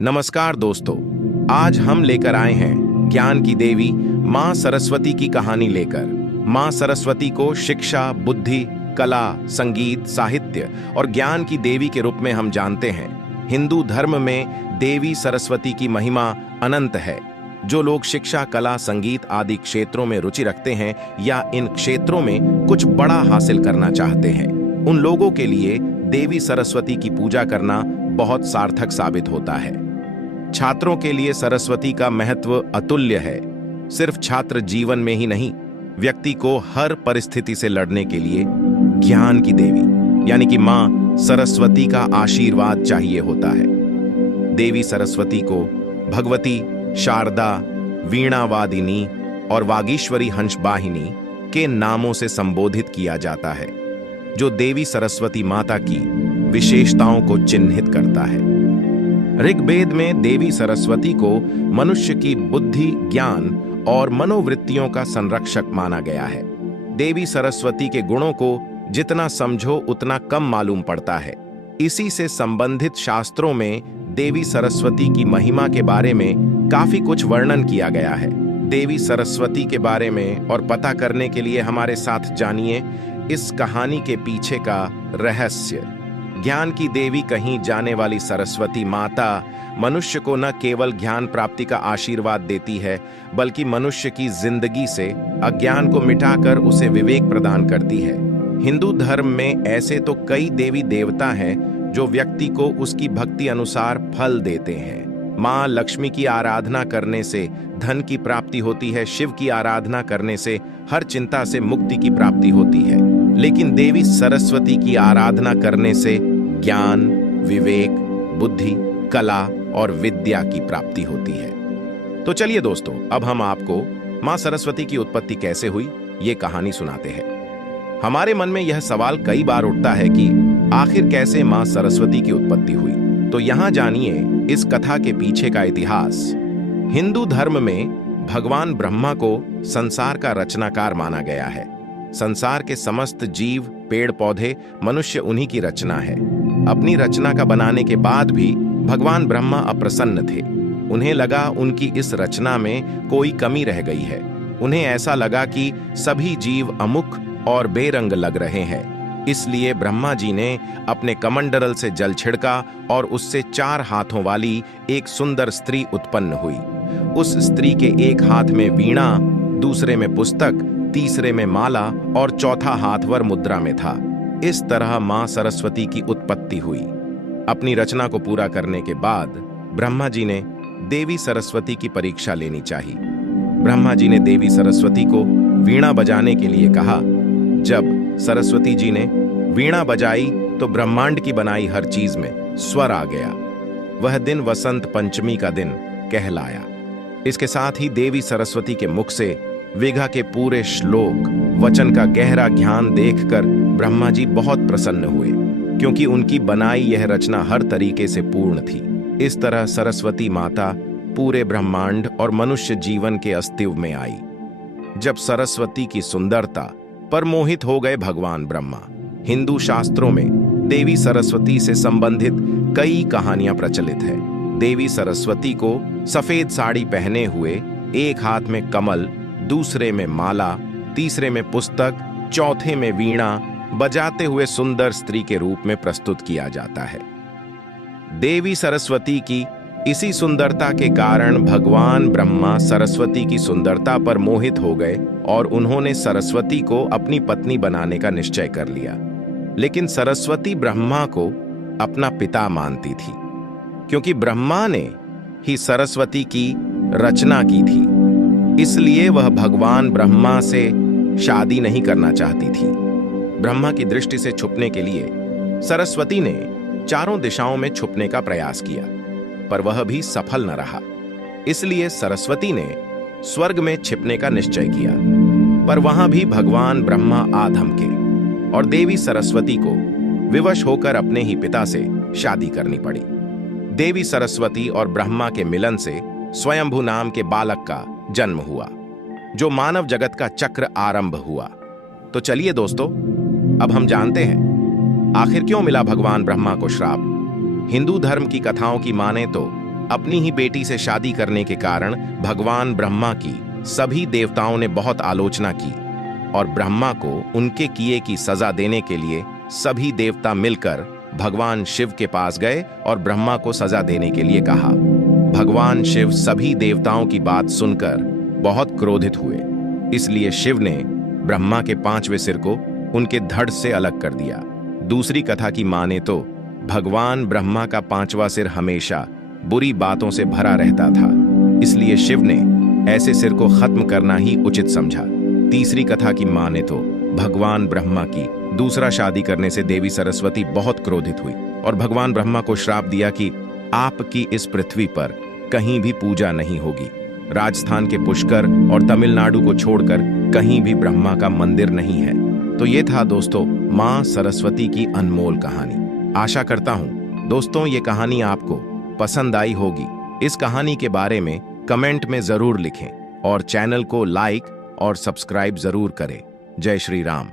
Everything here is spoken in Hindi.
नमस्कार दोस्तों, आज हम लेकर आए हैं ज्ञान की देवी मां सरस्वती की कहानी लेकर। मां सरस्वती को शिक्षा, बुद्धि, कला, संगीत, साहित्य और ज्ञान की देवी के रूप में हम जानते हैं। हिंदू धर्म में देवी सरस्वती की महिमा अनंत है। जो लोग शिक्षा, कला, संगीत आदि क्षेत्रों में रुचि रखते हैं या इन क्षेत्रों में कुछ बड़ा हासिल करना चाहते हैं, उन लोगों के लिए देवी सरस्वती की पूजा करना बहुत सार्थक साबित होता है। छात्रों के लिए सरस्वती का महत्व अतुल्य है। सिर्फ छात्र जीवन में ही नहीं, व्यक्ति को हर परिस्थिति से लड़ने के लिए ज्ञान की देवी यानी कि मां सरस्वती का आशीर्वाद चाहिए होता है। देवी सरस्वती को भगवती, शारदा, वीणावादिनी और वागीश्वरी हंसवाहिनी के नामों से संबोधित किया जाता है, जो देवी सरस्वती माता की विशेषताओं को चिन्हित करता है। ऋग्वेद में देवी सरस्वती को मनुष्य की बुद्धि, ज्ञान और मनोवृत्तियों का संरक्षक माना गया है। देवी सरस्वती के गुणों को जितना समझो उतना कम मालूम पड़ता है। इसी से संबंधित शास्त्रों में देवी सरस्वती की महिमा के बारे में काफी कुछ वर्णन किया गया है। देवी सरस्वती के बारे में और पता करने के लिए हमारे साथ जानिए इस कहानी के पीछे का रहस्य। ज्ञान की देवी कहीं जाने वाली सरस्वती माता मनुष्य को न केवल ज्ञान प्राप्ति का आशीर्वाद देती है, बल्कि मनुष्य की जिंदगी से अज्ञान को मिटाकर उसे विवेक प्रदान करती है। हिंदू धर्म में ऐसे तो कई देवी देवता हैं जो व्यक्ति को उसकी भक्ति अनुसार फल देते हैं। मां लक्ष्मी की आराधना करने से धन की प्राप्ति होती है। शिव की आराधना करने से हर चिंता से मुक्ति की प्राप्ति होती है। लेकिन देवी सरस्वती की आराधना करने से ज्ञान, विवेक, बुद्धि, कला और विद्या की प्राप्ति होती है। तो चलिए दोस्तों, अब हम आपको मां सरस्वती की उत्पत्ति कैसे हुई ये कहानी सुनाते हैं। हमारे मन में यह सवाल कई बार उठता है कि आखिर कैसे मां सरस्वती की उत्पत्ति हुई। तो यहां जानिए इस कथा के पीछे का इतिहास। हिंदू धर्म में भगवान ब्रह्मा को संसार का रचनाकार माना गया है। संसार के समस्त जीव, पेड़ पौधे, मनुष्य उन्हीं की रचना है। अपनी रचना का बनाने के बाद भी भगवान ब्रह्मा अप्रसन्न थे। उन्हें लगा उनकी इस रचना में कोई कमी रह गई है। उन्हें ऐसा लगा कि सभी जीव अमुख और बेरंग लग रहे हैं। इसलिए ब्रह्मा जी ने अपने कमंडल से जल छिड़का और उससे 4 हाथों वाली एक सुंदर स्त्री उत्पन्न हुई। उस स्त्री के एक हाथ में वीणा, दूसरे में पुस्तक, तीसरे में माला और चौथा हाथ वर मुद्रा में था। इस तरह मां सरस्वती की उत्पत्ति हुई। अपनी रचना को पूरा करने के बाद ब्रह्मा जी ने देवी सरस्वती की परीक्षा लेनी चाहिए। ब्रह्मा जी ने देवी सरस्वती को वीणा बजाने के लिए कहा। जब सरस्वती जी ने वीणा बजाई तो ब्रह्मांड की बनाई हर चीज में स्वर आ गया। वह दिन वसंत पंचमी का दिन कहलाया। इसके साथ ही देवी सरस्वती के मुख से वेगा के पूरे श्लोक वचन का गहरा ज्ञान देखकर ब्रह्मा जी बहुत प्रसन्न हुए, क्योंकि उनकी बनाई यह रचना हर तरीके से पूर्ण थी। इस तरह सरस्वती माता पूरे ब्रह्मांड और मनुष्य जीवन के अस्तित्व में आई। जब सरस्वती की सुंदरता पर मोहित हो गए भगवान ब्रह्मा। हिंदू शास्त्रों में देवी सरस्वती से संबंधित कई कहानियां प्रचलित है। देवी सरस्वती को सफेद साड़ी पहने हुए, एक हाथ में कमल, दूसरे में माला, तीसरे में पुस्तक, चौथे में वीणा बजाते हुए सुंदर स्त्री के रूप में प्रस्तुत किया जाता है। देवी सरस्वती की इसी सुंदरता के कारण भगवान ब्रह्मा सरस्वती की सुंदरता पर मोहित हो गए और उन्होंने सरस्वती को अपनी पत्नी बनाने का निश्चय कर लिया। लेकिन सरस्वती ब्रह्मा को अपना पिता मानती थी, क्योंकि ब्रह्मा ने ही सरस्वती की रचना की थी। इसलिए वह भगवान ब्रह्मा से शादी नहीं करना चाहती थी। ब्रह्मा की दृष्टि से छुपने के लिए सरस्वती ने चारों दिशाओं में छुपने का प्रयास किया, पर वह भी सफल न रहा। इसलिए सरस्वती ने स्वर्ग में छिपने का निश्चय किया, पर वहां भी भगवान ब्रह्मा आ धमके और देवी सरस्वती को विवश होकर अपने ही पिता से शादी करनी पड़ी। देवी सरस्वती और ब्रह्मा के मिलन से स्वयंभू नाम के बालक का जन्म हुआ, जो मानव जगत का चक्र आरंभ हुआ। तो चलिए दोस्तों, अब हम जानते हैं आखिर क्यों मिला भगवान ब्रह्मा को श्राप। हिंदू धर्म की कथाओं की माने तो अपनी ही बेटी से शादी करने के कारण भगवान ब्रह्मा की सभी देवताओं ने बहुत आलोचना की और ब्रह्मा को उनके किए की सजा देने के लिए सभी देवता मिलकर भगवान शिव के पास गए और ब्रह्मा को सजा देने के लिए कहा। भगवान शिव सभी देवताओं की बात सुनकर बहुत क्रोधित हुए, इसलिए शिव ने ब्रह्मा के 5वें सिर को उनके धड़ से अलग कर दिया। दूसरी कथा की माने तो भगवान ब्रह्मा का 5वां सिर हमेशा बुरी बातों से भरा रहता था, इसलिए शिव ने ऐसे सिर को खत्म करना ही उचित समझा। तीसरी कथा की माने तो भगवान ब्रह्मा की दूसरा शादी करने से देवी सरस्वती बहुत क्रोधित हुई और भगवान ब्रह्मा को श्राप दिया कि आपकी इस पृथ्वी पर कहीं भी पूजा नहीं होगी। राजस्थान के पुष्कर और तमिलनाडु को छोड़कर कहीं भी ब्रह्मा का मंदिर नहीं है। तो ये था दोस्तों मां सरस्वती की अनमोल कहानी। आशा करता हूं दोस्तों ये कहानी आपको पसंद आई होगी। इस कहानी के बारे में कमेंट में जरूर लिखें और चैनल को लाइक और सब्सक्राइब जरूर करें। जय श्री राम।